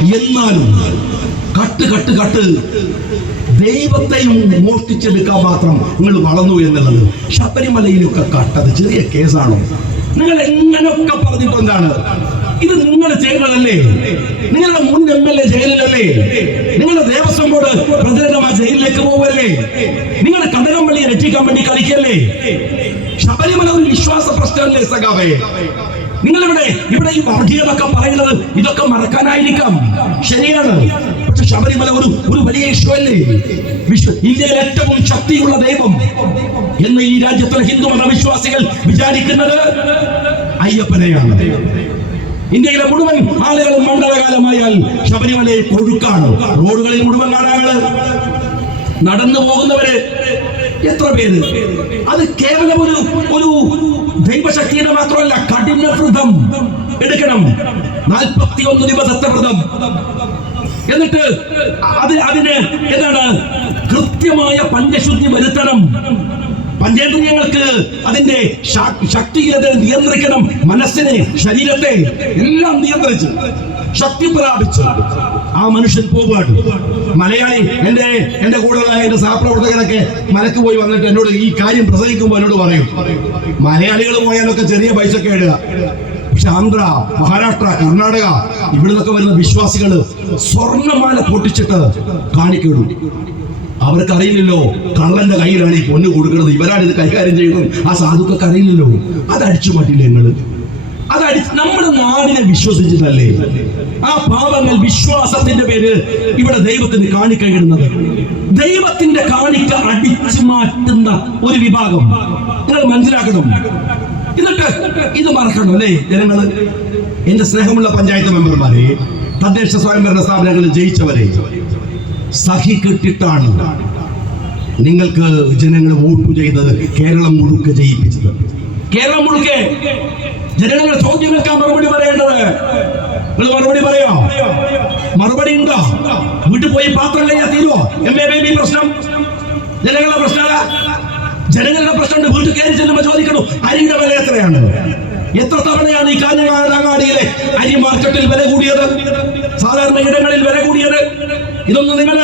എന്നാലും കട്ട് ദൈവത്തെയും മോഷ്ടിച്ചെടുക്കാൻ മാത്രം നിങ്ങൾ വളർന്നു എന്നുള്ളത്. ശബരിമലയിലൊക്കെ കട്ടത് ചെറിയ കേസാണോ? നിങ്ങൾ എങ്ങനെയൊക്കെ പറഞ്ഞിട്ടെന്താണ് ഇത്? നിങ്ങൾ ചെയ്യുന്നതല്ലേ? നിങ്ങളുടെ മുൻ MLA ജയിലിലല്ലേ? നിങ്ങളുടെ ദേവസ്വം ബോർഡ് പ്രസിഡന്റ് ആ ജയിലിലേക്ക് പോവല്ലേ? നിങ്ങൾ കടകംപള്ളിയെ രക്ഷിക്കാൻ വേണ്ടി കളിക്കല്ലേ? ശബരിമല ഒരു വിശ്വാസ പ്രശ്നമല്ലേ സഖാവേ? നിങ്ങളിവിടെ ഈ വർഗീയതൊക്കെ പറയുന്നത് ഇതൊക്കെ മറക്കാനായിരിക്കാം, ശരിയാണ്. പക്ഷെ ശബരിമല ഒരു വലിയ ഇഷ്യൂ അല്ലേ? ഇന്ത്യയിൽ ഏറ്റവും ശക്തിയുള്ള ദൈവം എന്ന് ഈ രാജ്യത്തുള്ള ഹിന്ദു മതവിശ്വാസികൾ വിചാരിക്കുന്നത് അയ്യപ്പനെയാണ്. ഇന്ത്യയിലെ മുഴുവൻ ആളുകളും മണ്ഡലകാലമായാൽ ശബരിമലയെ ഒഴുക്കാണ്. റോഡുകളിൽ മുഴുവൻ കാണാകള്, നടന്നു പോകുന്നവര് എത്ര പേര്. അത് കേവലം ഒരു ദൈവശക്തിയുടെ മാത്രമല്ല, കഠിന വ്രതം എടുക്കണം. 41 ദിവസത്തെ വ്രതം. എന്നിട്ട് അതിന് എന്താണ്, കൃത്യമായ പഞ്ചശുദ്ധി വരുത്തണം. പഞ്ചേന്ദ്രിയങ്ങൾക്ക് അതിന്റെ ശക്തിയെ നിയന്ത്രിക്കണം. മനസ്സിനെ, ശരീരത്തെ എല്ലാം നിയന്ത്രിച്ച് ശക്തി പ്രാപിച്ച് ആ മനുഷ്യൻ പോവുകയാണ്. മലയാളി എന്റെ കൂടെയുള്ള എന്റെ സഹപ്രവർത്തകരൊക്കെ മലക്ക് പോയി വന്നിട്ട് എന്നോട് ഈ കാര്യം പ്രസംഗിക്കുമ്പോൾ എന്നോട് പറയും, മലയാളികൾ പോയാലൊക്കെ ചെറിയ പൈസ ഒക്കെ ഇടുക, പക്ഷെ ആന്ധ്ര, മഹാരാഷ്ട്ര, കർണാടക ഇവിടുന്നൊക്കെ വരുന്ന വിശ്വാസികള് സ്വർണ്ണമാല പൊട്ടിച്ചിട്ട് കാണിക്കിടും. അവർക്ക് അറിയില്ലല്ലോ കള്ളന്റെ കയ്യിലാണ് ഈ പൊന്ന് കൊടുക്കുന്നത്, ഇവരാണ് ഇത് കൈകാര്യം ചെയ്യുന്നത്. ആ സാധുക്കൾക്ക് അറിയില്ലല്ലോ. അതടിച്ചു മാറ്റില്ല നിങ്ങള്. നമ്മുടെ നാടിനെ വിശ്വസിച്ചിട്ടല്ലേ ആ പാവങ്ങൾ വിശ്വാസത്തിന്റെ പേര് ഇവിടെ ദൈവത്തിന് കാണിക്കയിടുന്നത്. ദൈവത്തിന്റെ കാണിക്ക അടിച്ചു മാറ്റുന്ന ഒരു വിഭാഗം നിങ്ങൾ മനസ്സിലാക്കണം. എന്നിട്ട് ഇത് മറക്കണം അല്ലേ ജനങ്ങള്? എന്റെ സ്നേഹമുള്ള പഞ്ചായത്ത് മെമ്പർമാരെ, തദ്ദേശ സ്വയംഭരണ സ്ഥാപനങ്ങളിൽ ജയിച്ചവരെ സഹിക്കെട്ടിട്ടാണ് നിങ്ങൾക്ക് ജനങ്ങൾ വോട്ട് ചെയ്തത്, കേരളം മുഴുക്കെ ജയിപ്പിച്ചത്. കേരളം മുഴുക്കെ ജനങ്ങളുടെ ചോദ്യങ്ങൾക്ക് മറുപടി പറയേണ്ടത്. നിങ്ങൾ മറുപടി പറയോ? മറുപടി ഉണ്ടോ? വീട്ടിൽ പോയി പാത്രം കഴിഞ്ഞാൽ തീരുവോ MABB പ്രശ്നം? ജനങ്ങളുടെ പ്രശ്നമല്ല, ജനങ്ങളുടെ പ്രശ്നമുണ്ട്. വീട്ടിൽ കയറി ചെല്ലുമ്പോൾ ചോദിക്കണു അരിയുടെ വില എത്രയാണ്? എത്ര തവണയാണ് ഈ കാഞ്ഞങ്ങാടിയിലെ അരി മാർക്കറ്റിൽ വില കൂടിയത്, സാധാരണ ഇടങ്ങളിൽ വില കൂടിയത്? ഇതൊന്നും നിങ്ങൾ